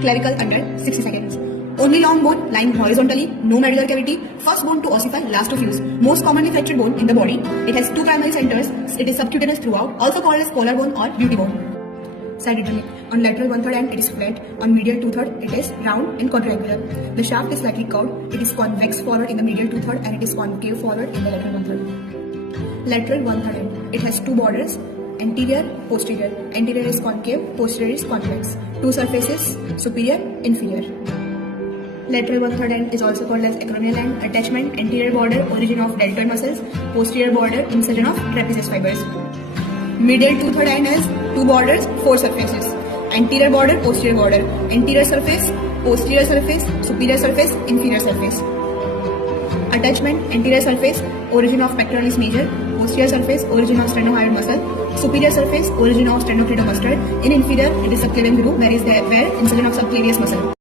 Clavicle under 60 seconds. Only long bone lying horizontally, no medullary cavity, first bone to ossify, last to fuse. Most commonly fractured bone in the body. It has two primary centers. It is subcutaneous throughout, also called as collarbone or beauty bone. Side rhythmic. On lateral 1/3 end, it is flat. On medial 2/3, it is round and quadrangular. The shaft is slightly curved. It is convex forward in the medial 2/3 and it is concave forward in the lateral 1/3. Lateral 1/3 end. It has two borders. Anterior, posterior. Anterior is concave, posterior is convex. Two surfaces, superior, inferior. Lateral 1/3 end is also called as acromial end. Attachment, anterior border, origin of deltoid muscles. Posterior border, incision of trapezius fibers. Medial 2/3 end has two borders, four surfaces. Anterior border, posterior border. Anterior surface, posterior surface, superior surface, inferior surface. Attachment, anterior surface, origin of pectoralis major. Posterior surface, origin of sternocleidomastoid muscle. Superior surface, origin of sternocleidomastoid. In inferior, it is subclavian groove, where incision of subclavius muscle.